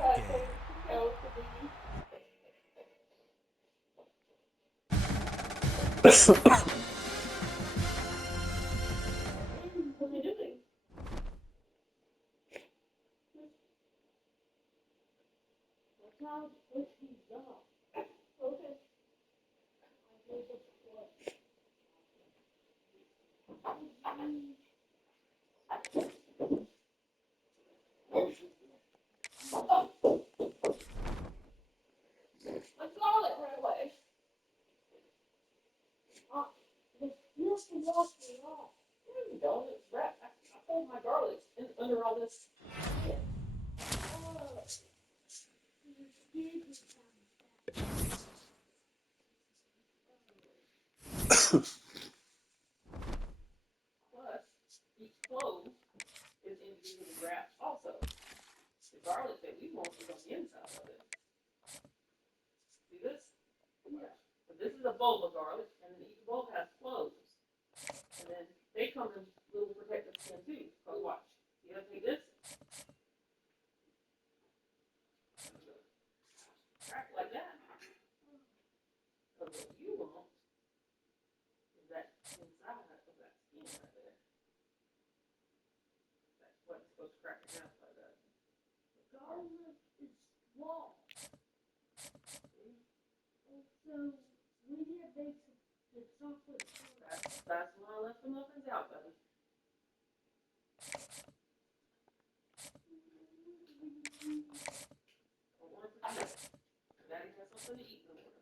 Okay. What are you doing? What's out? What's he done? Okay. Let's call it right away. You have to wash me off. There you go. It's wrapped. I pulled my garlic under all this skin. Oh, plus, each clove is individually wrapped also. The garlic that we want is on the inside of it. See this? Yeah. So this is a bulb of garlic, and then each bulb has cloves. And then they come in little protective skin too. So watch. You gotta take this, crack like that. So what you want is that inside of that skin right there. That's what's supposed to crack it down like that. The garlic is small. See? So we need to make the chocolate. That's why I left the muffins out, buddy. I want to forget. Daddy has something to eat in the morning.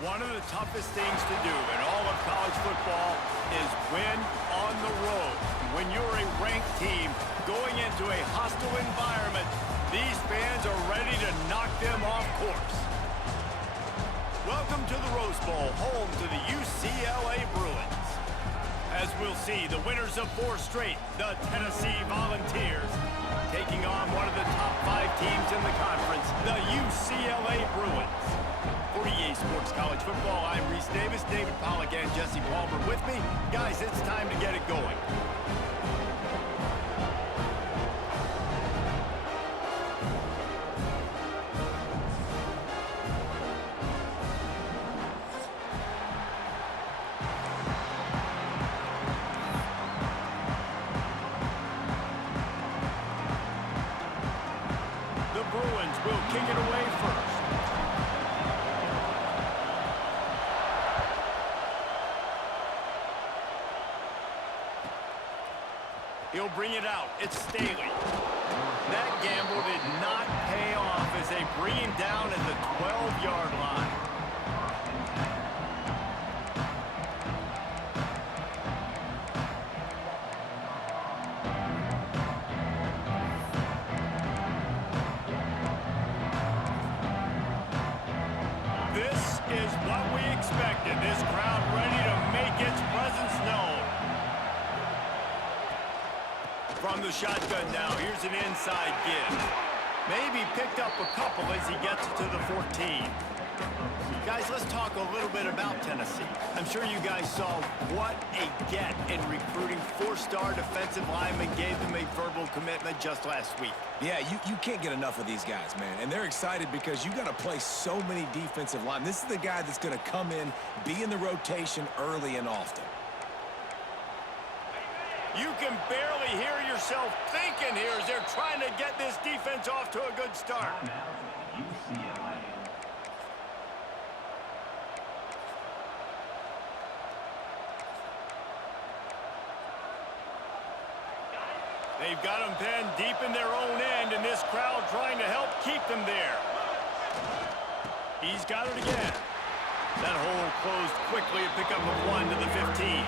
One of the toughest things to do in all of college football is win on the road. When you're a ranked team going into a hostile environment, these fans are ready to knock them off course. Welcome to the Rose Bowl, home to the UCLA Bruins. As we'll see, the winners of 4 straight, the Tennessee Volunteers, taking on one of the top 5 teams in the conference, the UCLA Bruins. For EA Sports College Football, I'm Reese Davis, David Pollack, and Jesse Palmer with me. Guys, it's time to get it going. The Bruins will kick it away first. He'll bring it out. It's Staley. That gamble did not pay off as they bring him down at the 12-yard line. This is what we expected. This crowd ready to make its presence known. From the shotgun now, here's an inside give. Maybe picked up a couple as he gets to the 14. Guys, let's talk a little bit about Tennessee. I'm sure you guys saw what a get in recruiting. 4-star defensive linemen gave them a verbal commitment just last week. Yeah, you can't get enough of these guys, man. And they're excited because you got to play so many defensive linemen. This is the guy that's going to come in, be in the rotation early and often. You can barely hear yourself thinking here as they're trying to get this defense off to a good start. They've got them pinned deep in their own end, and this crowd trying to help keep them there. He's got it again. That hole closed quickly, a pickup of 1 to the 15.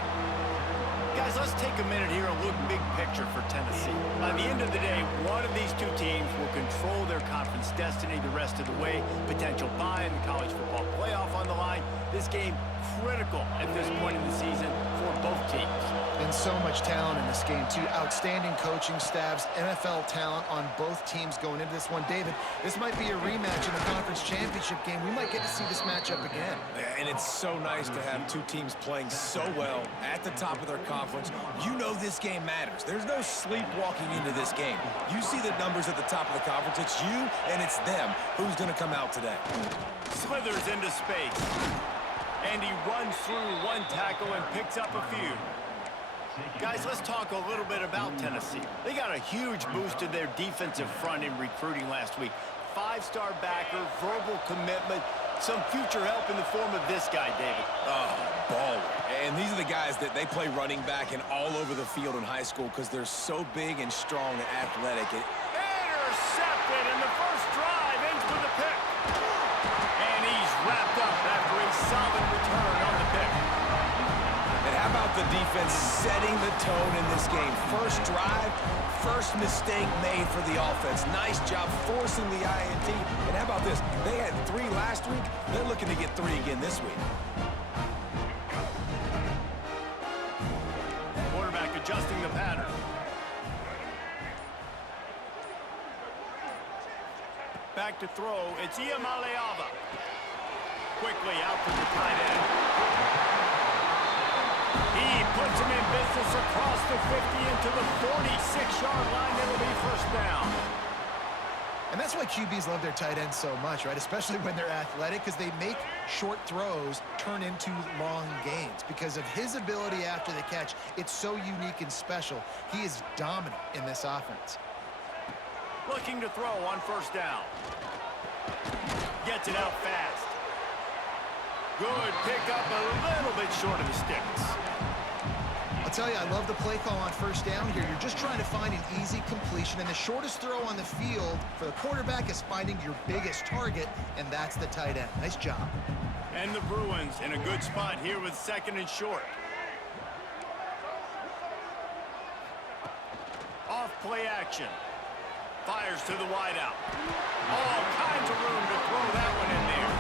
Guys, let's take a minute here and look big picture for Tennessee. By the end of the day, one of these 2 teams will control their conference destiny the rest of the way. Potential bye in the college football playoff on the line. This game critical at this point in the season for both teams. And so much talent in this game, too. Outstanding coaching staffs, NFL talent on both teams going into this one. David, this might be a rematch in the conference championship game. We might get to see this matchup again. And it's so nice to have 2 teams playing so well at the top of their conference. You know this game matters. There's no sleepwalking into this game. You see the numbers at the top of the conference. It's you and it's them. Who's going to come out today? Slithers into space. And he runs through 1 tackle and picks up a few. Guys, let's talk a little bit about Tennessee. They got a huge boost to their defensive front in recruiting last week. 5-star backer, verbal commitment, some future help in the form of this guy, David. Oh, baller. And these are the guys that they play running back and all over the field in high school because they're so big and strong and athletic. Intercepted, and the first drive ends with a pick. And he's wrapped up after a solid return on the pick. And how about the defense setting the tone in this game? First drive, first mistake made for the offense. Nice job forcing the INT. And how about this? They had 3 last week. They're looking to get 3 again this week. Quarterback adjusting the pattern. Back to throw. It's Iamaleava. Quickly out to the tight end. He puts him in business across the 50 into the 46-yard line. It'll be first down. And that's why QBs love their tight ends so much, right? Especially when they're athletic, because they make short throws turn into long gains. Because of his ability after the catch, it's so unique and special. He is dominant in this offense. Looking to throw on first down. Gets it out fast. Good pickup, a little bit short of the sticks. I'll tell you, I love the play call on first down here. You're just trying to find an easy completion, and the shortest throw on the field for the quarterback is finding your biggest target, and that's the tight end. Nice job. And the Bruins in a good spot here with second and short. Off play action. Fires to the wideout. All kinds of room to throw that one in there.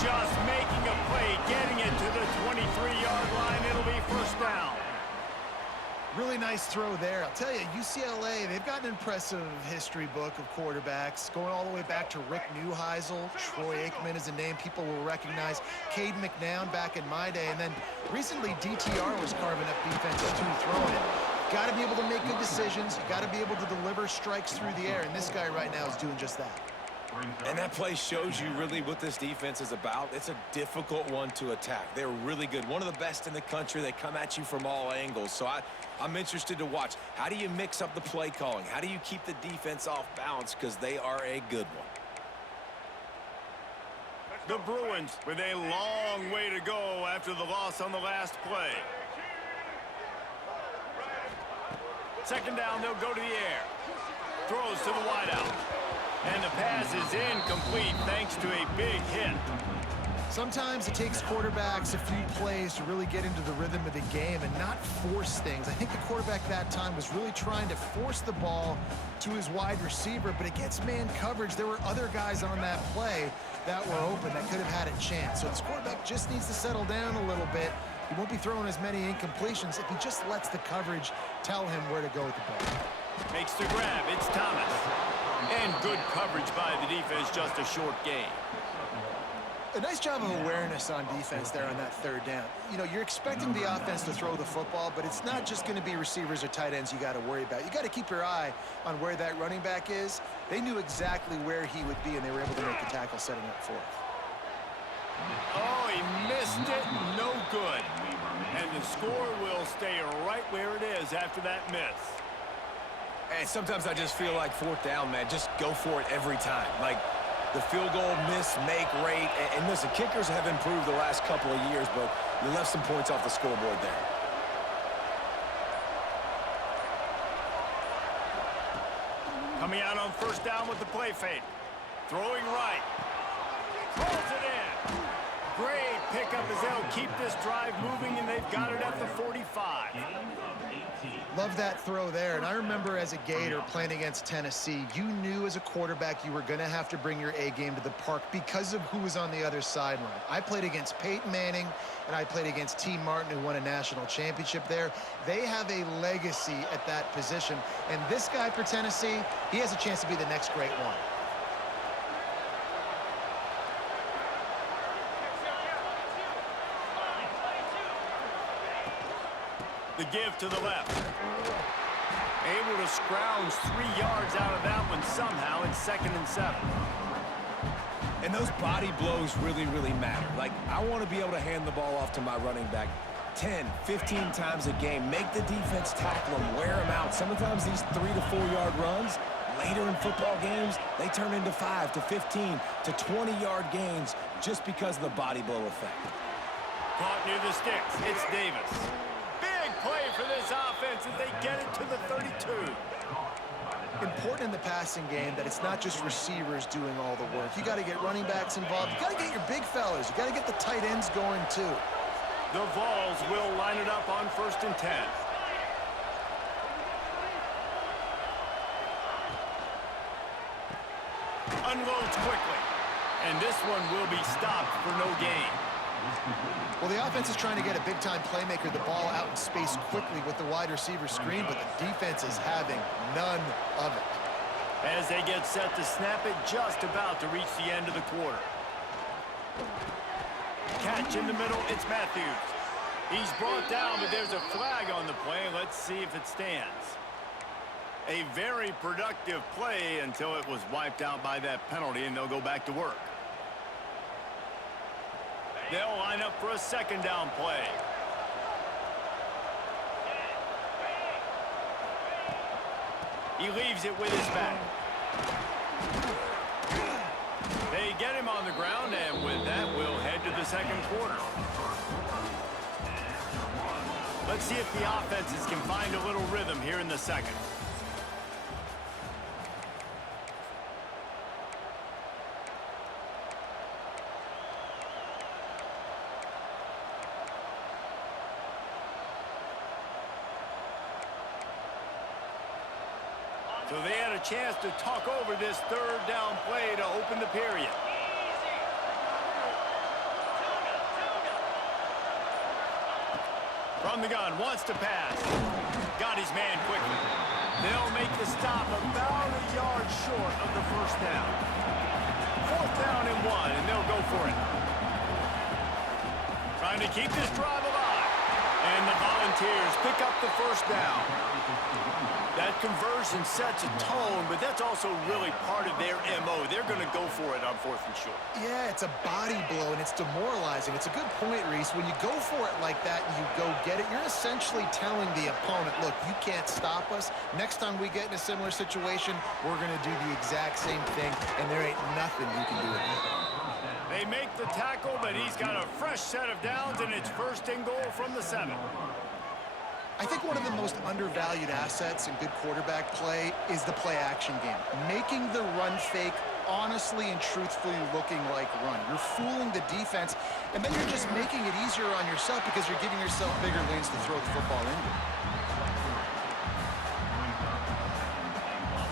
Just making a play, getting it to the 23-yard line. It'll be first down. Really nice throw there. I'll tell you, UCLA, they've got an impressive history book of quarterbacks, going all the way back to Rick Neuheisel. Troy Aikman is a name people will recognize. Cade McNown back in my day. And then recently, DTR was carving up defenses too, throwing it. Got to be able to make good decisions. You got to be able to deliver strikes through the air. And this guy right now is doing just that. And that play shows you really what this defense is about. It's a difficult one to attack. They're really good. One of the best in the country. They come at you from all angles. So I'm interested to watch. How do you mix up the play calling? How do you keep the defense off balance? Because they are a good one. The Bruins with a long way to go after the loss on the last play. Second down, they'll go to the air. Throws to the wideout. And the pass is incomplete thanks to a big hit. Sometimes it takes quarterbacks a few plays to really get into the rhythm of the game and not force things. I think the quarterback that time was really trying to force the ball to his wide receiver, but against man coverage, there were other guys on that play that were open that could have had a chance. So this quarterback just needs to settle down a little bit. He won't be throwing as many incompletions if he just lets the coverage tell him where to go with the ball. Makes the grab. It's Thomas. And good coverage by the defense, just a short gain. A nice job of awareness on defense there on that third down. You know, you're expecting the offense to throw the football, but it's not just going to be receivers or tight ends you got to worry about. You got to keep your eye on where that running back is. They knew exactly where he would be, and they were able to make the tackle setting up for it. Oh, he missed it. No good. And the score will stay right where it is after that miss. And sometimes I just feel like fourth down, man, just go for it every time. Like the field goal miss, make rate. And listen, kickers have improved the last couple of years, but you left some points off the scoreboard there. Coming out on first down with the play fake. Throwing right. Pulls it in. Great pickup as they'll keep this drive moving, and they've got it at the 45. Love that throw there. And I remember as a Gator playing against Tennessee, you knew as a quarterback you were going to have to bring your A game to the park because of who was on the other sideline. I played against Peyton Manning, and I played against T. Martin, who won a national championship there. They have a legacy at that position. And this guy for Tennessee, he has a chance to be the next great one. The give to the left. Able to scrounge 3 yards out of that one somehow in 2nd and 7. And those body blows really, really matter. Like, I want to be able to hand the ball off to my running back 10, 15 times a game. Make the defense tackle them, wear them out. Sometimes these 3 to 4 yard runs, later in football games, they turn into 5 to 15 to 20 yard gains just because of the body blow effect. Caught near the sticks. It's Davis. Play for this offense as they get it to the 32. Important in the passing game that it's not just receivers doing all the work. You got to get running backs involved. You got to get your big fellas. You got to get the tight ends going too. The Vols will line it up on 1st and 10. Unloads quickly. And this one will be stopped for no gain. Well, the offense is trying to get a big-time playmaker the ball out in space quickly with the wide receiver screen, but the defense is having none of it. As they get set to snap it, just about to reach the end of the quarter. Catch in the middle, it's Matthews. He's brought down, but there's a flag on the play. Let's see if it stands. A very productive play until it was wiped out by that penalty, and they'll go back to work. They'll line up for a 2nd down play. He leaves it with his back. They get him on the ground, and with that, we'll head to the 2nd quarter. Let's see if the offenses can find a little rhythm here in the 2nd. So they had a chance to talk over this third down play to open the period. From the gun, wants to pass. Got his man quickly. They'll make the stop about a yard short of the first down. 4th down and 1, and they'll go for it. Trying to keep this drive alive. And the Volunteers pick up the first down. That conversion sets a tone, but that's also really part of their MO. They're going to go for it on 4th and short. Yeah, it's a body blow, and it's demoralizing. It's a good point, Reese. When you go for it like that and you go get it, you're essentially telling the opponent, look, you can't stop us. Next time we get in a similar situation, we're going to do the exact same thing, and there ain't nothing you can do with it. They make the tackle, but he's got a fresh set of downs, and it's 1st and goal from the 7. I think one of the most undervalued assets in good quarterback play is the play-action game. Making the run fake honestly and truthfully looking like run. You're fooling the defense, and then you're just making it easier on yourself because you're giving yourself bigger lanes to throw the football into.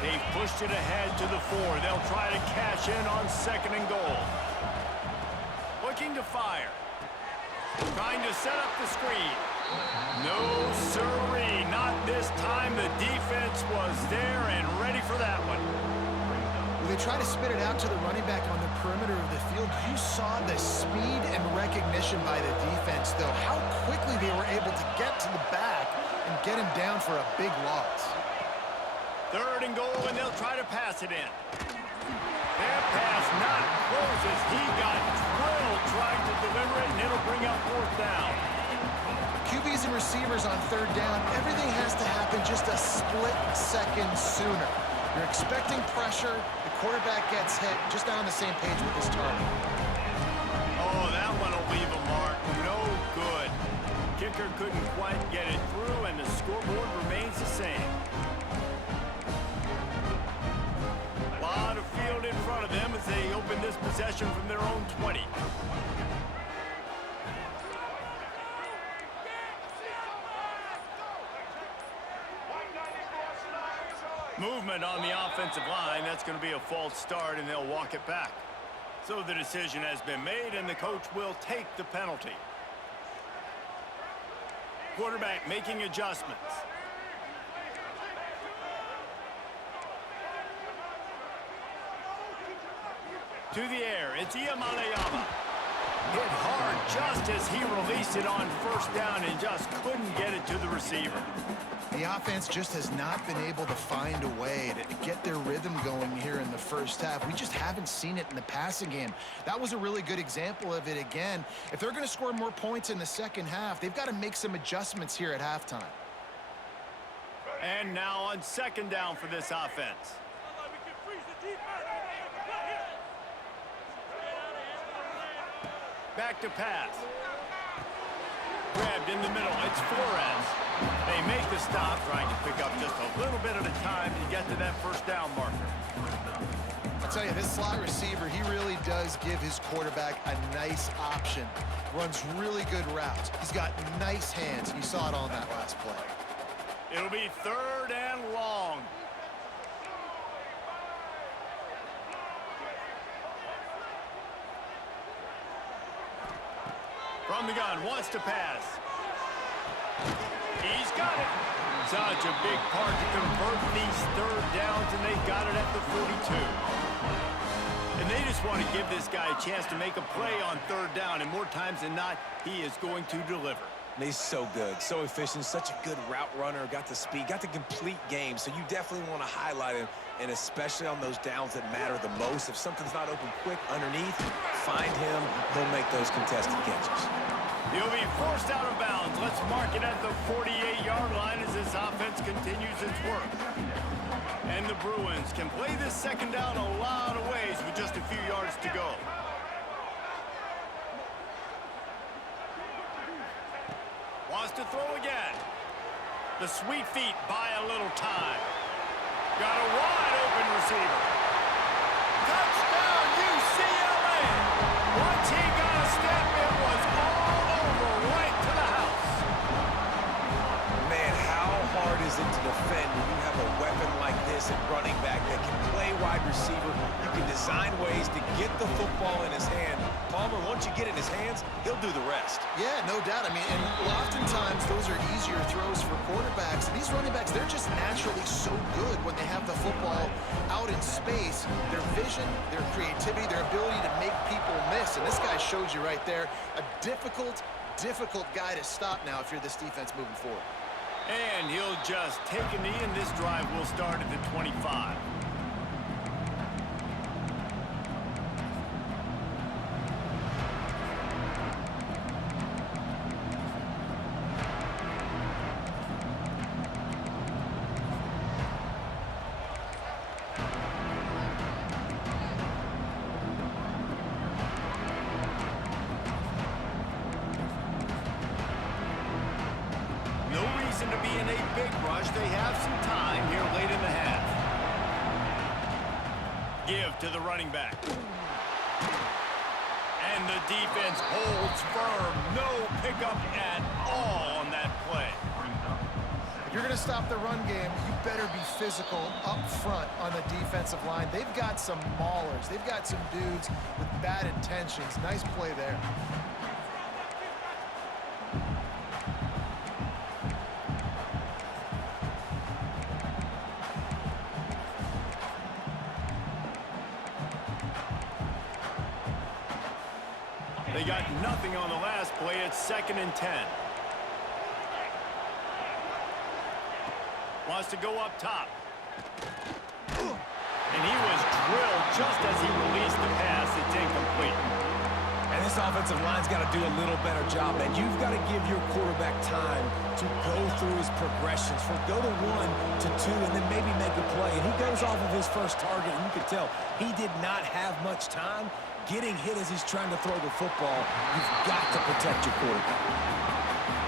They've pushed it ahead to the 4. They'll try to cash in on 2nd and goal. Looking to fire. Trying to set up the screen. No, sirree, not this time. The defense was there and ready for that one. When they try to spit it out to the running back on the perimeter of the field, you saw the speed and recognition by the defense, though. How quickly they were able to get to the back and get him down for a big loss. 3rd and goal, and they'll try to pass it in. Their pass not closes. He got drilled trying to deliver it, and it'll bring up 4th down. QBs and receivers on 3rd down, everything has to happen just a split second sooner. You're expecting pressure, the quarterback gets hit, just not on the same page with his target. Oh, that one will leave a mark. No good. Kicker couldn't quite get it through, and the scoreboard remains the same. A lot of field in front of them as they open this possession from their own 20. Movement on the offensive line. That's going to be a false start, and they'll walk it back. So the decision has been made, and the coach will take the penalty. Quarterback making adjustments. To the air, it's Iamaleava. Hit hard just as he released it on 1st down and just couldn't get it to the receiver. The offense just has not been able to find a way to get their rhythm going here in the first half. We just haven't seen it in the passing game. That was a really good example of it again. If they're going to score more points in the second half, they've got to make some adjustments here at halftime. And now on 2nd down for this offense. Back to pass. Grabbed in the middle. It's Flores. They make the stop, trying to pick up just a little bit at a time to get to that 1st down marker. I'll tell you, this slot receiver, he really does give his quarterback a nice option. Runs really good routes. He's got nice hands. You saw it on that last play. It'll be 3rd and long. From the gun, wants to pass. He's got it. Such a big part to convert these 3rd downs, and they got it at the 42. And they just want to give this guy a chance to make a play on 3rd down, and more times than not, he is going to deliver. And he's so good, so efficient, such a good route runner, got the speed, got the complete game, so you definitely want to highlight him, and especially on those downs that matter the most. If something's not open quick underneath, find him, he'll make those contested catches. He'll be forced out of bounds. Let's mark it at the 48-yard line as this offense continues its work. And the Bruins can play this 2nd down a lot of ways with just a few yards to go. Wants to throw again. The sweet feet buy a little time. Got a wide open receiver. Touchdown, UCLA! Once he got a step, it was all over, right to the house. Man, how hard is it to defend when you have a weapon like this at running back that can play wide receiver, you can design ways to get the football in his hand. Palmer, once you get it in his hands, he'll do the rest. Yeah, no doubt. I mean, and oftentimes those are easier throws for quarterbacks. And these running backs, they're just naturally so good when they have the football out in space. Their vision, their creativity, their ability to make people miss. And this guy shows you right there, a difficult guy to stop now if you're this defense moving forward. And he'll just take a knee, and this drive will start at the 25. To be in a big rush. They have some time here late in the half. Give to the running back. And the defense holds firm. No pickup at all on that play. If you're going to stop the run game, you better be physical up front on the defensive line. They've got some maulers. They've got some dudes with bad intentions. Nice play there. They got nothing on the last play. It's 2nd and 10. Wants to go up top. And he was drilled just as he released the pass. It's incomplete. And this offensive line's got to do a little better job, man. You've got to give your quarterback time to go through his progressions. From go to 1 to 2 and then maybe make a play. And he goes off of his first target, and you can tell he did not have much time getting hit as he's trying to throw the football. You've got to protect your quarterback.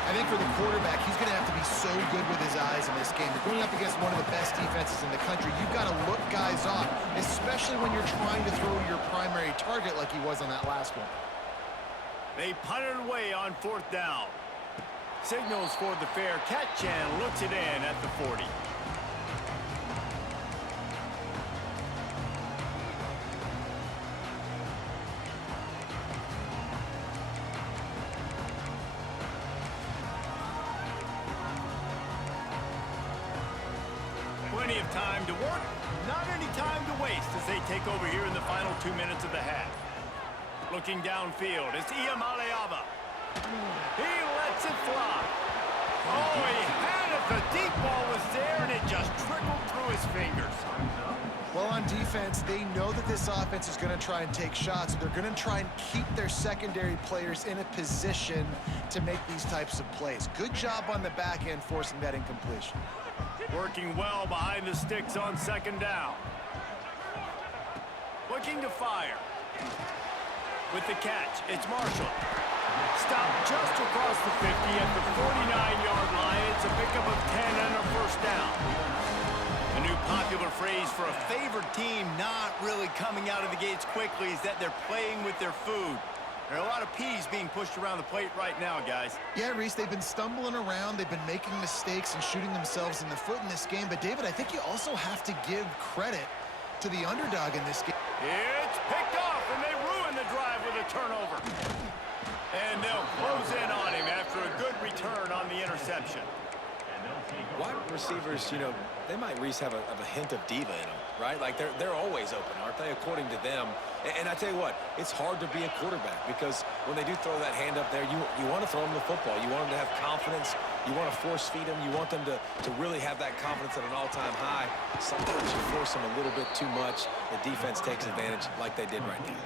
I think for the quarterback, he's going to have to be so good with his eyes in this game. You're going up against one of the best defenses in the country. You've got to look guys off, especially when you're trying to throw your primary target like he was on that last one. They punted away on 4th down. Signals for the fair catch and looks it in at the 40. Plenty of time to work, not any time to waste as they take over here in the final 2 minutes of the half. Looking downfield, it's Iamaleava. He lets it fly. Oh, he had it. The deep ball was there, and it just trickled through his fingers. Well, on defense, they know that this offense is going to try and take shots. They're going to try and keep their secondary players in a position to make these types of plays. Good job on the back end forcing that incompletion. Working well behind the sticks on 2nd down. Looking to fire. With the catch, it's Marshall. Stopped just across the 50 at the 49-yard line. It's a pickup of 10 and a 1st down. A new popular phrase for a favored team not really coming out of the gates quickly is that they're playing with their food. There are a lot of peas being pushed around the plate right now, guys. Yeah, Reese, they've been stumbling around. They've been making mistakes and shooting themselves in the foot in this game. But, David, I think you also have to give credit to the underdog in this game. It's picked off, and they ruin the drive with a turnover. And they'll close in on him after a good return on the interception. Wide receivers, you know, they might, Reese, have a hint of diva in them, right? Like, they're always open, aren't they, according to them? And I tell you what, it's hard to be a quarterback because when they do throw that hand up there, you want to throw them the football. You want them to have confidence. You want to force feed them. You want them to really have that confidence at an all-time high. Sometimes you force them a little bit too much. The defense takes advantage like they did right now.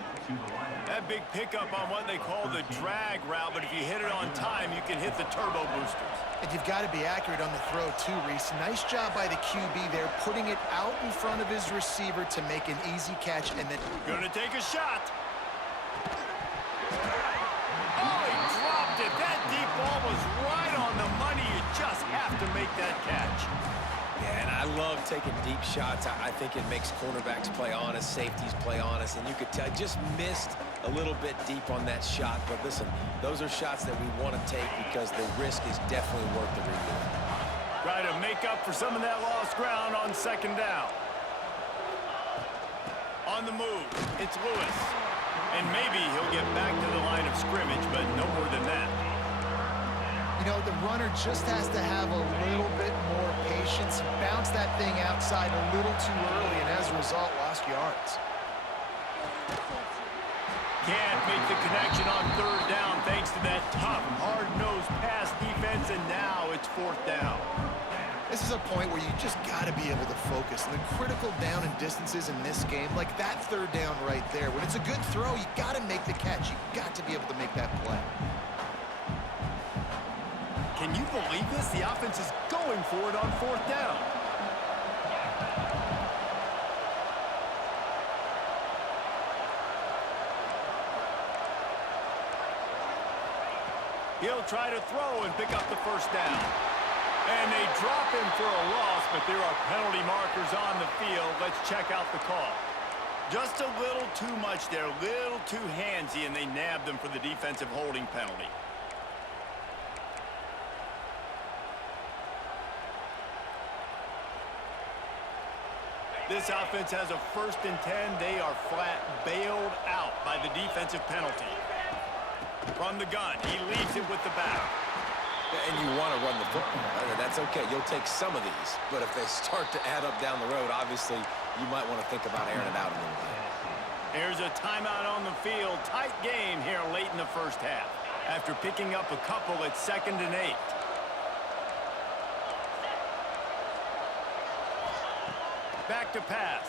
That big pickup on what they call the drag route, but if you hit it on time, you can hit the turbo boosters. And you've got to be accurate on the throw, too, Reese. Nice job by the QB there, putting it out in front of his receiver to make an easy catch. And then gonna take a shot. Oh, he dropped it. That deep ball was right on the money. You just have to make that catch. Yeah, and I love taking deep shots. I think it makes cornerbacks play honest, safeties play honest, and you could tell just missed a little bit deep on that shot. But listen, those are shots that we want to take because the risk is definitely worth the reward. Try to make make up for some of that lost ground on second down. On the move, it's Lewis. And maybe he'll get back to the line of scrimmage, but no more than that. You know, the runner just has to have a little bit more patience. He bounced that thing outside a little too early, and as a result, lost yards. Can't make the connection on third down thanks to that tough, hard-nosed pass defense, and now it's fourth down. This is a point where you just got to be able to focus. The critical down and distances in this game, like that third down right there, when it's a good throw, you got to make the catch. You got to be able to make that play. Can you believe this? The offense is going for it on fourth down. He'll try to throw and pick up the first down. And they drop him for a loss, but there are penalty markers on the field. Let's check out the call. Just a little too much there, a little too handsy, and they nabbed him for the defensive holding penalty. This offense has a 1st and 10. They are flat bailed out by the defensive penalty. From the gun, he leaves it with the back. And you want to run the football. That's okay. You'll take some of these. But if they start to add up down the road, obviously, you might want to think about airing it out a little bit. Here's a timeout on the field. Tight game here late in the first half. After picking up a couple at 2nd and 8. Back to pass.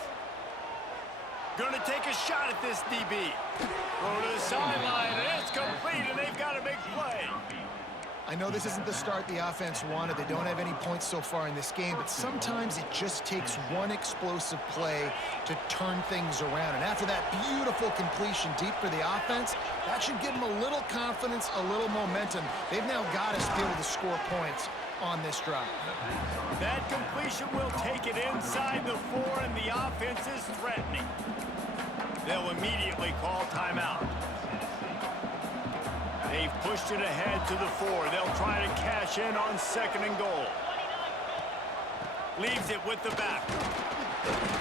Gonna take a shot at this DB. Go to the sideline, and it's complete, and they've got a big play. I know this isn't the start the offense wanted. They don't have any points so far in this game, but sometimes it just takes one explosive play to turn things around. And after that beautiful completion deep for the offense, that should give them a little confidence, a little momentum. They've now got us to be able to score points on this drive. That completion will take it inside the 4, and the offense is threatening. They'll immediately call timeout. They've pushed it ahead to the 4. They'll try to cash in on 2nd and goal. Leaves it with the back.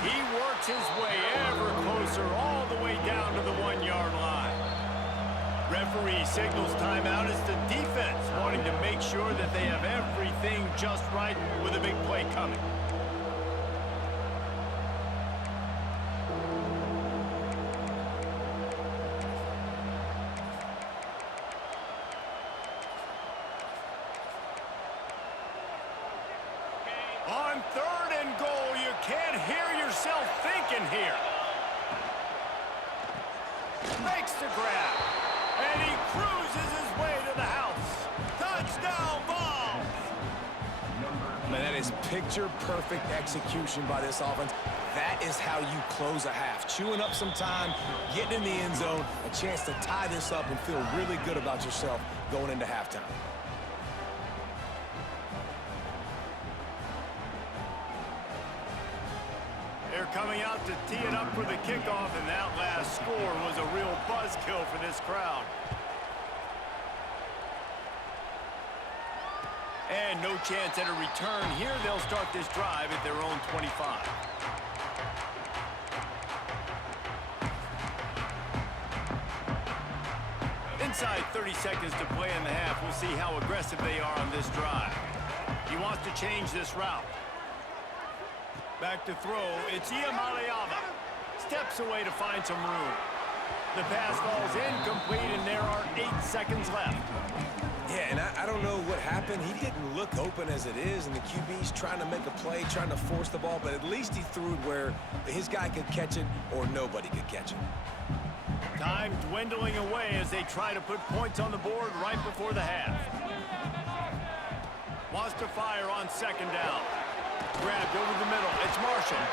He works his way ever closer all the way down to the 1-yard line. Referee signals timeout as the defense wanting to make sure that they have everything just right with a big play coming. On 3rd and goal, you can't hear yourself thinking here. Makes the grab. And he cruises his way to the house. Touchdown ball! Man, that is picture-perfect execution by this offense. That is how you close a half. Chewing up some time, getting in the end zone, a chance to tie this up and feel really good about yourself going into halftime. They're coming out to tee it up for the kickoff, and that last score was a real buzzkill for this crowd. And no chance at a return here. They'll start this drive at their own 25. Inside 30 seconds to play in the half. We'll see how aggressive they are on this drive. He wants to change this route. Back to throw, it's Iamaleava. Steps away to find some room. The pass falls incomplete, and there are 8 seconds left. Yeah, and I don't know what happened. He didn't look open as it is, and the QB's trying to make a play, trying to force the ball, but at least he threw it where his guy could catch it or nobody could catch it. Time dwindling away as they try to put points on the board right before the half. Wants to fire on 2nd down. Grabbed over the middle. It's Marshall.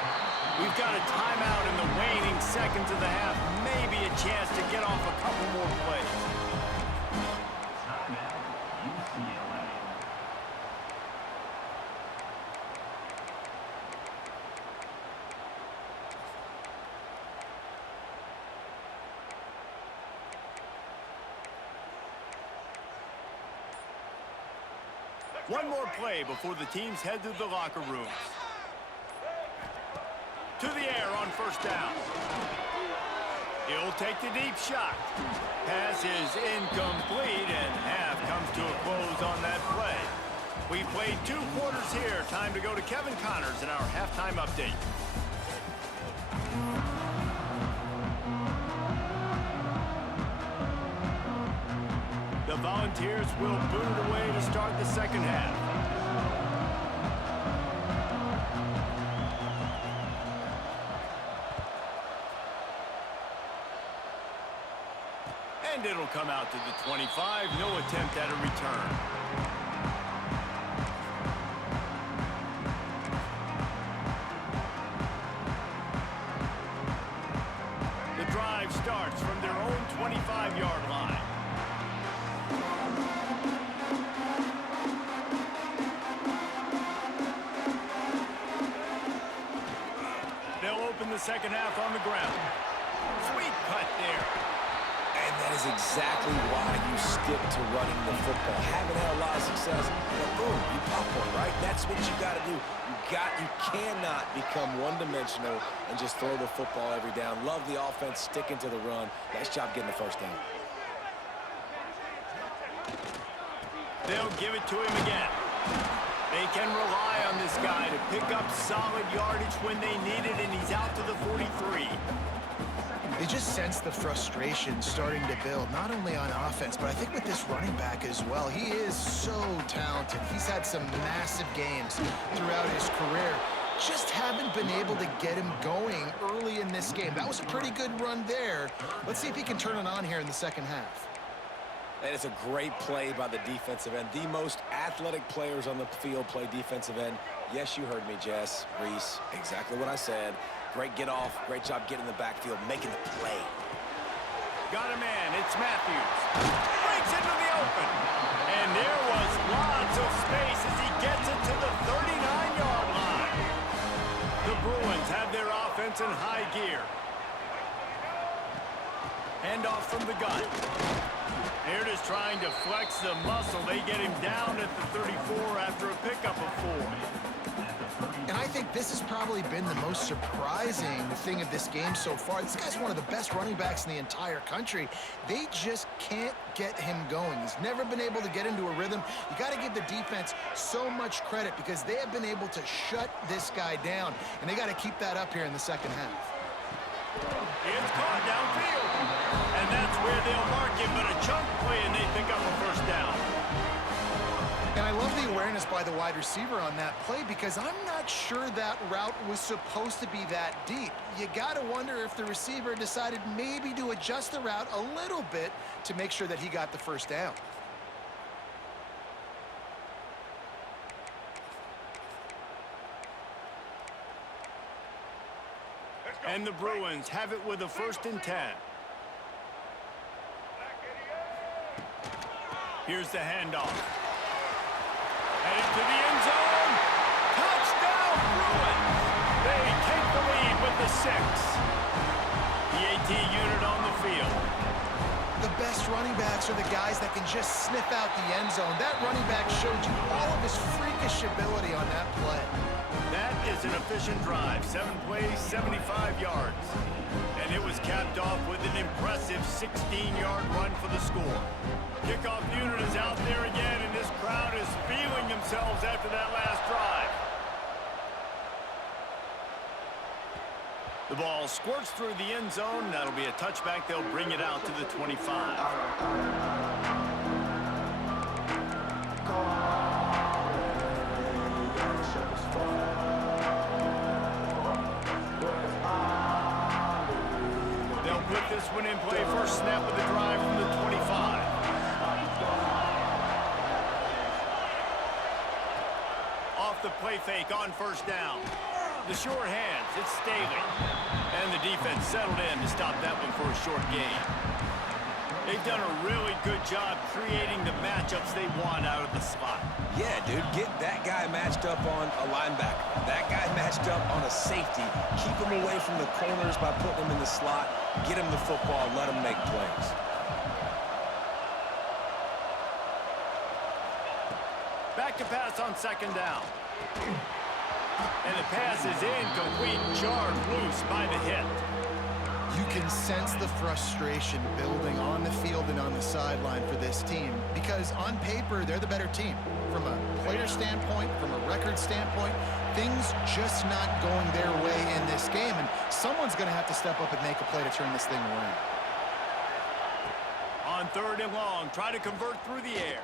We've got a timeout in the waning seconds of the half. Maybe a chance to get off a couple more plays. One more play before the teams head to the locker rooms. To the air on first down. He'll take the deep shot. Pass is incomplete, and half comes to a close on that play. We've played 2 quarters here. Time to go to Kevin Connors in our halftime update. The Volunteers will boot it away to start the second half. And it'll come out to the 25. No attempt at a return. The drive starts from their own 25-yard line. They'll open the second half on the ground. Sweet cut there. And that is exactly why you stick to running the football. Haven't had a lot of success, but boom, you pop one, right? That's what you got to do. You cannot become one-dimensional and just throw the football every down. Love the offense, sticking to the run. Nice job getting the first down. They'll give it to him again. They can rely on this guy to pick up solid yardage when they need it, and he's out to the 43. They just sense the frustration starting to build, not only on offense, but I think with this running back as well. He is so talented. He's had some massive games throughout his career. Just haven't been able to get him going early in this game. That was a pretty good run there. Let's see if he can turn it on here in the second half. That is a great play by the defensive end. The most athletic players on the field play defensive end. Yes, you heard me, Jess, Reese. Exactly what I said. Great get off. Great job getting in the backfield, making the play. Got a man. It's Matthews. Breaks into the open. And there was lots of space as he gets it to the 39-yard line. The Bruins have their offense in high gear. Handoff from the gun. They're just trying to flex the muscle. They get him down at the 34 after a pickup of 4. And I think this has probably been the most surprising thing of this game so far. This guy's one of the best running backs in the entire country. They just can't get him going. He's never been able to get into a rhythm. You got to give the defense so much credit because they have been able to shut this guy down, and they got to keep that up here in the second half. It's caught downfield. And that's where they'll mark him, but a chunk play, and they pick up a first down. And I love the awareness by the wide receiver on that play because I'm not sure that route was supposed to be that deep. You got to wonder if the receiver decided maybe to adjust the route a little bit to make sure that he got the first down. And the Bruins have it with a 1st and 10. Here's the handoff. Headed to the end zone. Touchdown, Bruins! They take the lead with the 6. The AT unit on the field. The best running backs are the guys that can just sniff out the end zone. That running back showed you all of his freakish ability on that play. That is an efficient drive. 7 plays, 75 yards. And it was capped off with an impressive 16-yard run for the score. Kickoff unit is out there again, and this crowd is feeling themselves after that last drive. The ball squirts through the end zone. That'll be a touchback. They'll bring it out to the 25. They'll put this one in play. First snap of the drive from the 25. Off the play fake on first down. The short hands, it's Staley. And the defense settled in to stop that one for a short gain. They've done a really good job creating the matchups they want out of the slot. Yeah, dude, get that guy matched up on a linebacker. That guy matched up on a safety. Keep him away from the corners by putting him in the slot. Get him the football, let him make plays. Back a pass on second down. And the pass is incomplete, jarred loose by the hit. You can sense the frustration building on the field and on the sideline for this team because on paper, they're the better team. From a player standpoint, from a record standpoint, things just not going their way in this game, and someone's going to have to step up and make a play to turn this thing around. On third and long, try to convert through the air.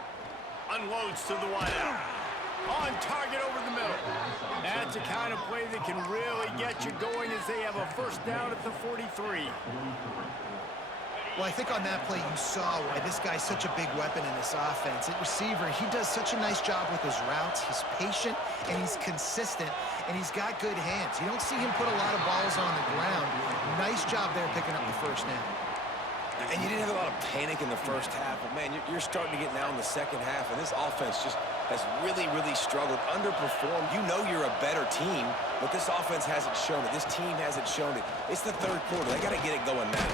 Unloads to the wideout. On target over the middle. That's a kind of play that can really get you going as they have a first down at the 43. Well, I think on that play you saw why this guy's such a big weapon in this offense. At receiver, he does such a nice job with his routes. He's patient, and he's consistent, and he's got good hands. You don't see him put a lot of balls on the ground. Nice job there picking up the first down. And you didn't have a lot of panic in the first half, but, man, you're starting to get now in the second half, and this offense just has really, really struggled, underperformed. You know you're a better team, but this offense hasn't shown it. This team hasn't shown it. It's the third quarter. They got to get it going now.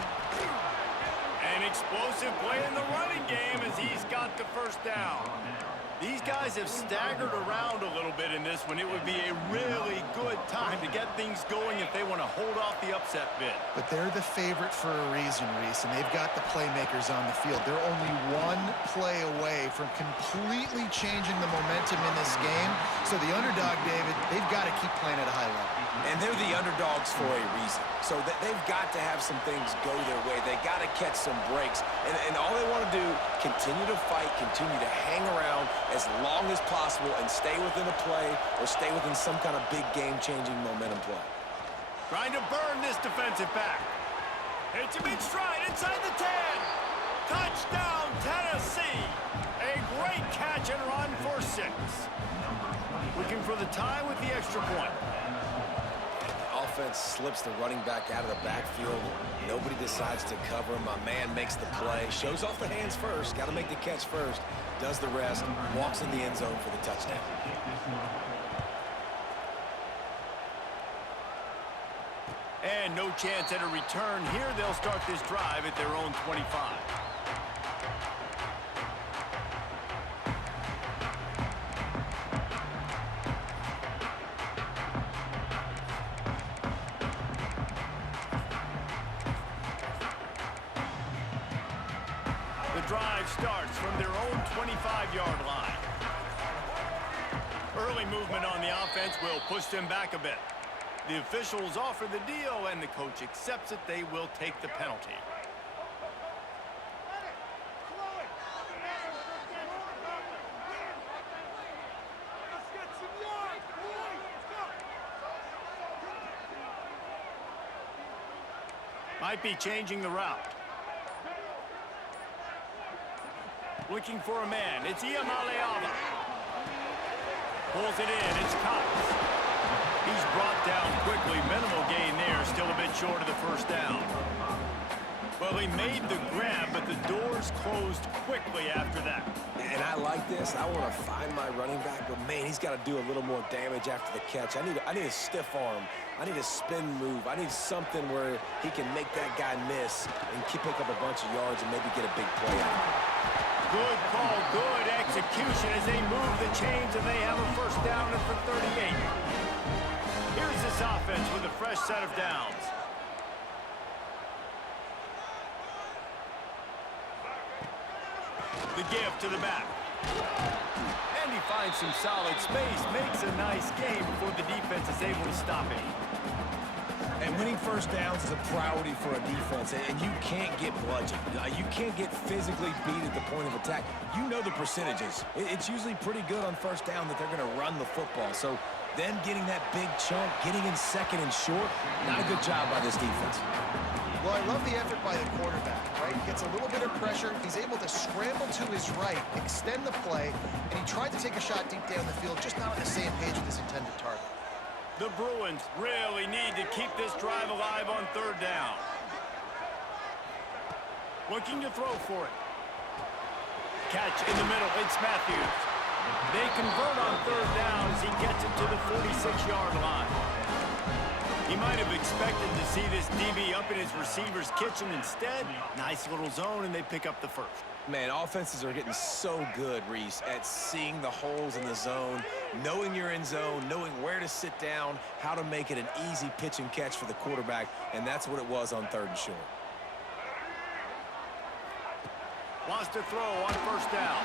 An explosive play in the running game as he's got the first down. These guys have staggered around a little bit in this one. It would be a really good time to get things going if they want to hold off the upset bid. But they're the favorite for a reason, Reese, and they've got the playmakers on the field. They're only one play away from completely changing the momentum in this game. So the underdog, David, they've got to keep playing at a high level. And they're the underdogs for a reason. So they've got to have some things go their way. They got to catch some breaks. And all they want to do, continue to fight, continue to hang around as long as possible and stay within a play or stay within some kind of big game-changing momentum play. Trying to burn this defensive back. Hits him in stride inside the 10. Touchdown, Tennessee. A great catch and run for 6. Looking for the tie with the extra point. Offense slips the running back out of the backfield. Nobody decides to cover him. My man makes the play. Shows off the hands first. Got to make the catch first. Does the rest. Walks in the end zone for the touchdown. And no chance at a return here. They'll start this drive at their own 25. Drive starts from their own 25-yard line. Early movement on the offense will push them back a bit. The officials offer the deal, and the coach accepts it. They will take the penalty. Might be changing the route. Looking for a man. It's Iamaleava. Pulls it in. It's Cox. He's brought down quickly. Minimal gain there. Still a bit short of the first down. Well, he made the grab, but the doors closed quickly after that. And I like this. I want to find my running back, but, man, he's got to do a little more damage after the catch. I need a stiff arm. I need a spin move. I need something where he can make that guy miss and pick up a bunch of yards and maybe get a big play out of it. Good call, good execution as they move the chains, and they have a first down at the 38. Here's this offense with a fresh set of downs. The give to the back. And he finds some solid space, makes a nice game before the defense is able to stop him. And winning first downs is a priority for a defense, and you can't get bludgeoned. You can't get physically beat at the point of attack. You know the percentages. It's usually pretty good on first down that they're going to run the football. So them getting that big chunk, getting in second and short, not a good job by this defense. Well, I love the effort by the quarterback, right? He gets a little bit of pressure. He's able to scramble to his right, extend the play, and he tried to take a shot deep down the field, just not on the same page with his intended target. The Bruins really need to keep this drive alive on third down. Looking to throw for it. Catch in the middle. It's Matthews. They convert on third down as he gets it to the 46-yard line. He might have expected to see this DB up in his receiver's kitchen. Instead, nice little zone, and they pick up the first. Man, offenses are getting so good, Reese, at seeing the holes in the zone, knowing you're in zone, knowing where to sit down, how to make it an easy pitch and catch for the quarterback, and that's what it was on 3rd and short. Wants to throw on first down.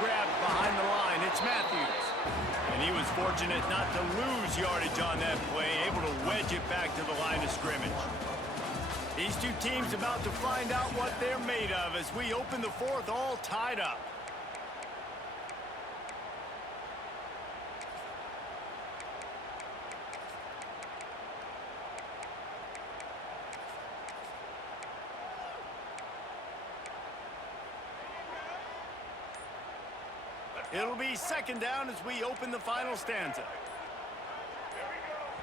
Grabbed behind the line. It's Matthews. And he was fortunate not to lose yardage on that play, able to wedge it back to the line of scrimmage. These two teams about to find out what they're made of as we open the 4th all tied up. It'll be 2nd down as we open the final stanza.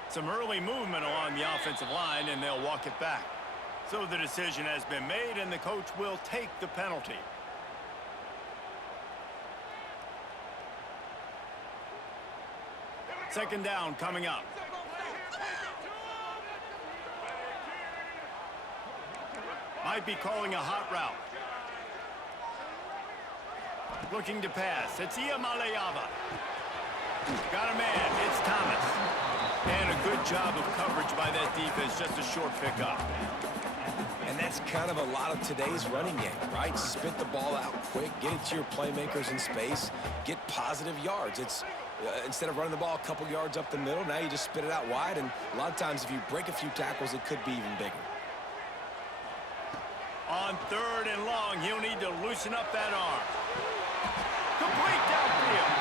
Some early movement along the offensive line, and they'll walk it back. So the decision has been made, and the coach will take the penalty. Second down coming up. Might be calling a hot route. Looking to pass. It's Iamalayava. Got a man. It's Thomas. And a good job of coverage by that defense. Just a short pickup. And that's kind of a lot of today's running game, right? Spit the ball out quick, get it to your playmakers in space, get positive yards. It's instead of running the ball a couple yards up the middle, now you just spit it out wide, and a lot of times if you break a few tackles, it could be even bigger. On 3rd and long, he'll need to loosen up that arm. Complete downfield.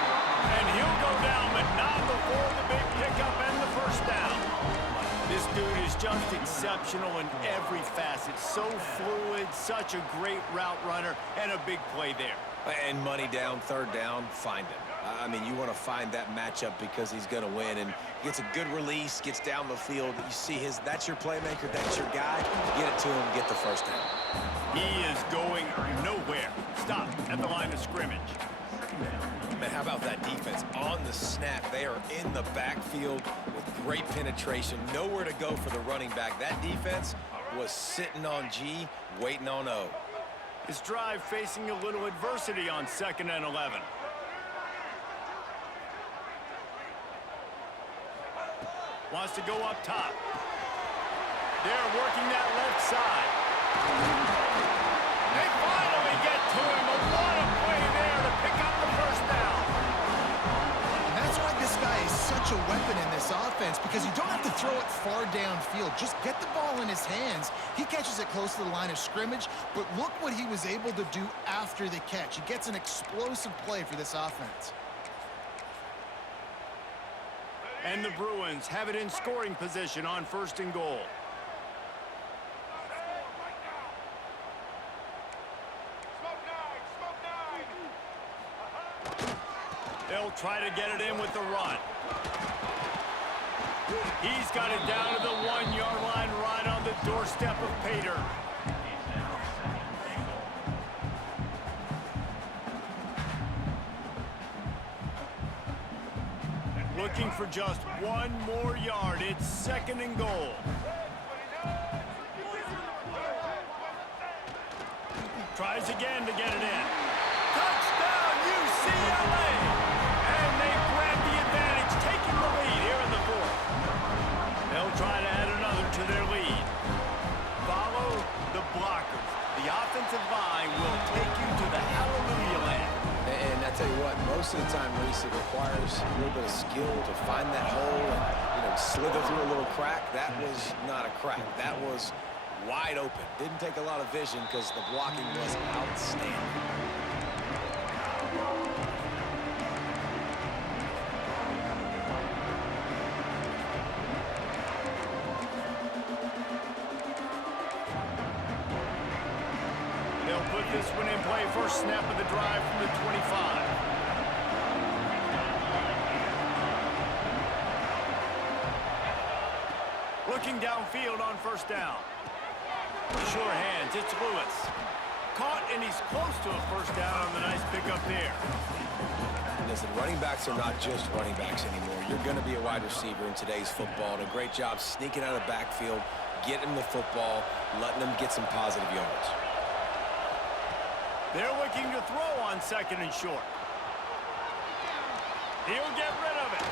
And he'll go down, but not before the big pickup and the first down. This dude is just exceptional in every facet. So fluid, such a great route runner, and a big play there. And money down, 3rd down, find him. I mean, you want to find that matchup because he's going to win, and gets a good release, gets down the field. You see that's your playmaker, that's your guy. Get it to him, get the first down. He is going nowhere. Stop at the line of scrimmage. Man, how about that defense? On the snap, they are in the backfield with great penetration. Nowhere to go for the running back. That defense was sitting on G, waiting on O. His drive facing a little adversity on 2nd and 11. Wants to go up top. They're working that left side. They finally get to him, but what a play there to pick up the first down. And that's why this guy is such a weapon in this offense, because you don't have to throw it far downfield. Just get the ball in his hands. He catches it close to the line of scrimmage, but look what he was able to do after the catch. He gets an explosive play for this offense. And the Bruins have it in scoring position on 1st and goal. They'll try to get it in with the run. He's got it down to the 1-yard line, right on the doorstep of Pater. Looking for just 1 more yard. It's 2nd and goal. Tries again to get it in. Touchdown, UCLA! And they grab the advantage, taking the lead here in the 4th. They'll try to add another to their lead. Follow the blockers. The offensive line will take you to the hallelujah land. And I tell you what, most of the time, Reese, it requires a little bit of skill to find that hole and, slither through a little crack. That was not a crack. That was wide open. Didn't take a lot of vision because the blocking was outstanding. They'll put this one in play. First snap of the drive from the 25. Looking downfield on first down. Sure hands, it's Lewis. Caught, and he's close to a first down on the nice pickup there. Listen, running backs are not just running backs anymore. You're going to be a wide receiver in today's football. And a great job sneaking out of the backfield, getting them the football, letting them get some positive yards. They're looking to throw on 2nd and short. He'll get rid of it.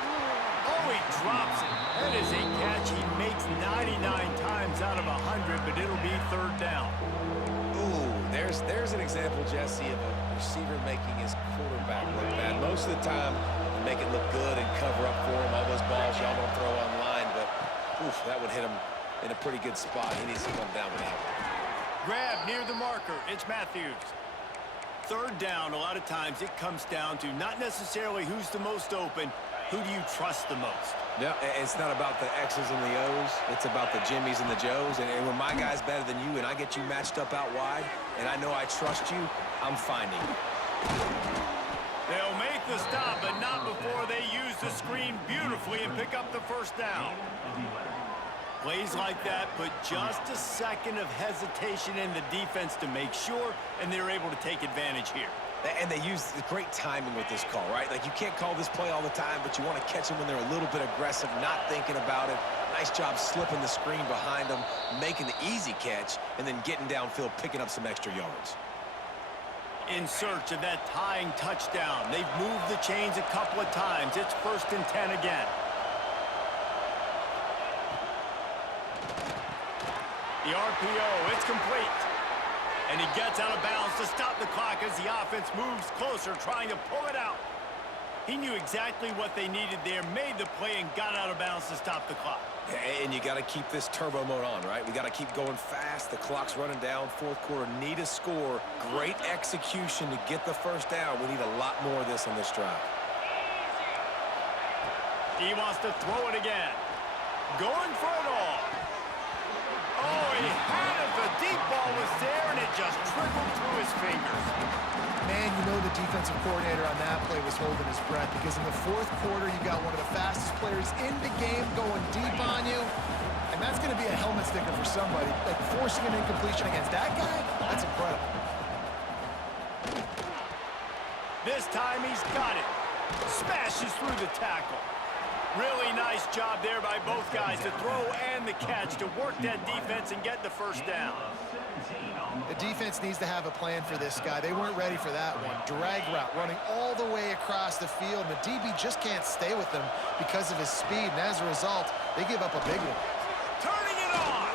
Oh, he drops it. That is a catch he makes 99 times out of 100, but it'll be 3rd down. Ooh, there's an example, Jesse, of a receiver making his quarterback look bad. Most of the time, they make it look good and cover up for him. All those balls y'all don't throw online, but oof, that would hit him in a pretty good spot. He needs to come down with that one. Grab near the marker. It's Matthews. 3rd down, a lot of times it comes down to not necessarily who's the most open, who do you trust the most? Yeah, it's not about the X's and the O's. It's about the Jimmies and the Joes. And when my guy's better than you and I get you matched up out wide and I know I trust you, I'm finding you. They'll make the stop, but not before they use the screen beautifully and pick up the 1st down. Plays like that put just a second of hesitation in the defense to make sure, and they're able to take advantage here. And they use the great timing with this call, right? Like, you can't call this play all the time, but you want to catch them when they're a little bit aggressive, not thinking about it. Nice job slipping the screen behind them, making the easy catch, and then getting downfield, picking up some extra yards. In search of that tying touchdown. They've moved the chains a couple of times. It's 1st and 10 again. The RPO, it's complete. And he gets out of bounds to stop the clock as the offense moves closer, trying to pull it out. He knew exactly what they needed there, made the play, and got out of bounds to stop the clock. And you got to keep this turbo mode on, right? We got to keep going fast. The clock's running down. 4th quarter, need a score. Great execution to get the 1st down. We need a lot more of this on this drive. He wants to throw it again. Going for it all. Oh, he had it. The deep ball was there, and it just trickled through his fingers. Man, you know the defensive coordinator on that play was holding his breath because in the 4th quarter, you got one of the fastest players in the game going deep on you, and that's going to be a helmet sticker for somebody. Like, forcing an incompletion against that guy, that's incredible. This time he's got it. Smashes through the tackle. Really nice job there by both guys to throw and the catch to work that defense and get the 1st down. The defense needs to have a plan for this guy. They weren't ready for that one. Drag route, running all the way across the field. The DB just can't stay with him because of his speed, and as a result, they give up a big one. Turning it on!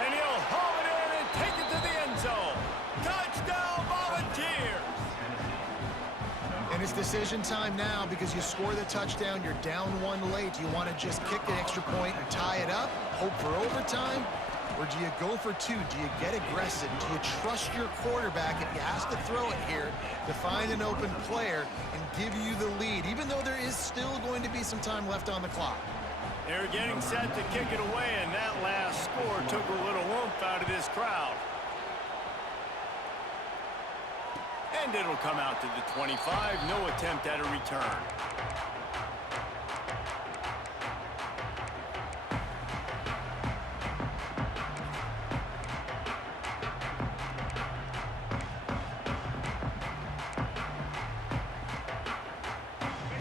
And he'll haul it in and take it to the end zone. Touchdown, Volunteers! And it's decision time now because you score the touchdown, you're down 1 late. Do you want to just kick the extra point and tie it up, hope for overtime? Or do you go for 2? Do you get aggressive? Do you trust your quarterback if he has to throw it here to find an open player and give you the lead, even though there is still going to be some time left on the clock? They're getting set to kick it away, and that last score took a little oomph out of this crowd. And it'll come out to the 25. No attempt at a return.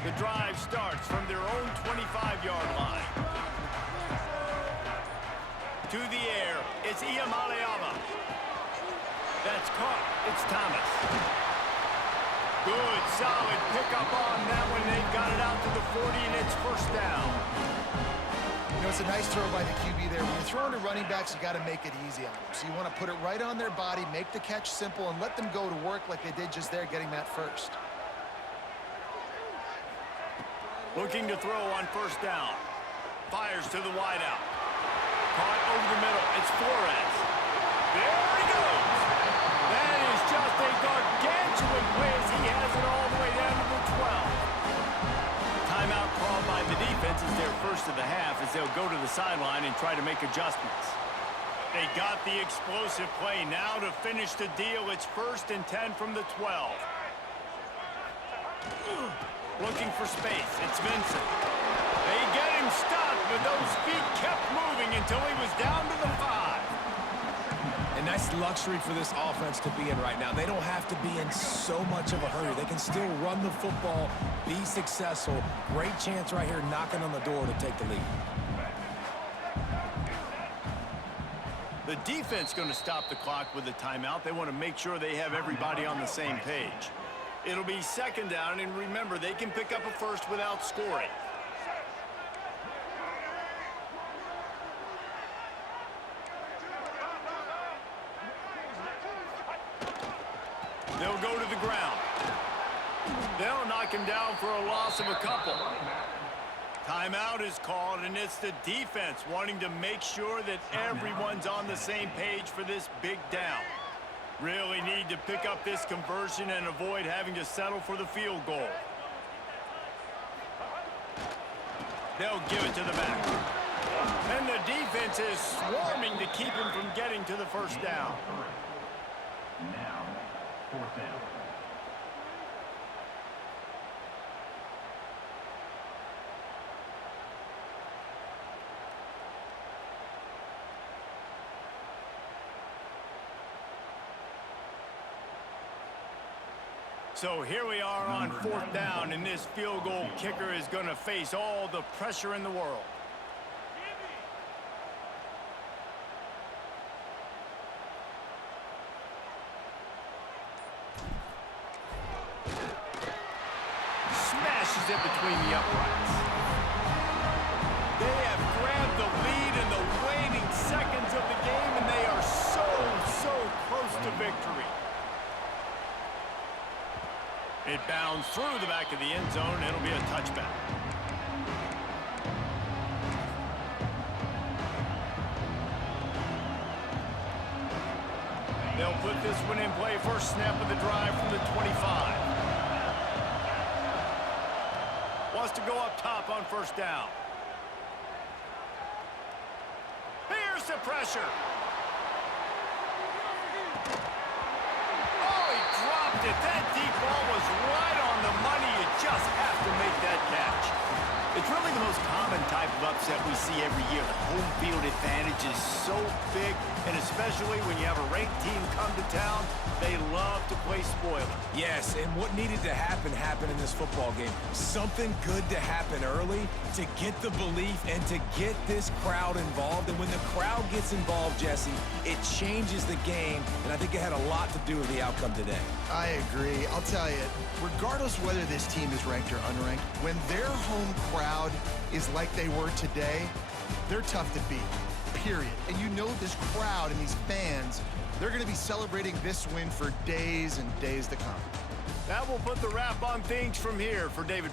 The drive starts from their own 25-yard line. To the air, it's Iamaleava. That's caught. It's Thomas. Good, solid pickup on that one. They've got it out to the 40, and it's 1st down. You know, it's a nice throw by the QB there. When you're throwing to running backs, you got to make it easy on them. So you want to put it right on their body, make the catch simple, and let them go to work like they did just there, getting that 1st. Looking to throw on 1st down. Fires to the wideout. Caught over the middle. It's Flores. There he goes. That is just a gargantuan play as he has it all the way down to the 12. Timeout called by the defense is their 1st of the half as they'll go to the sideline and try to make adjustments. They got the explosive play. Now to finish the deal, it's 1st and 10 from the 12. Looking for space. It's Vincent. They get him stopped, but those feet kept moving until he was down to the 5. And that's luxury for this offense to be in right now. They don't have to be in so much of a hurry. They can still run the football, be successful. Great chance right here knocking on the door to take the lead. The defense going to stop the clock with a timeout. They want to make sure they have everybody on the same page. It'll be second down, and remember, they can pick up a first without scoring. They'll go to the ground. They'll knock him down for a loss of a couple. Timeout is called, and it's the defense wanting to make sure that everyone's on the same page for this big down. Really need to pick up this conversion and avoid having to settle for the field goal. They'll give it to the back. And the defense is swarming to keep him from getting to the first down. Now, fourth down. So here we are on fourth down, and this field goal kicker is going to face all the pressure in the world. Smashes it between the uprights. They have grabbed the lead in the waning seconds of the game, and they are so close to victory. It bounds through the back of the end zone. It'll be a touchback. They'll put this one in play. First snap of the drive from the 25. Wants to go up top on first down. Here's the pressure. That deep ball was right on the money. You just have to make that catch. It's really the most common type of upset we see every year. The home field advantage is so big, and especially when you have a ranked team come to town, they love to play spoiler. Yes, and what needed to happen happened in this football game. Something good to happen early to get the belief and to get this crowd involved. And when the crowd gets involved, Jesse, it changes the game, and I think it had a lot to do with the outcome today. I agree. I'll tell you, regardless whether this team is ranked or unranked, when their home crowd is like they were today, they're tough to beat, period. And you know this crowd and these fans, they're going to be celebrating this win for days and days to come. That will put the wrap on things from here for David.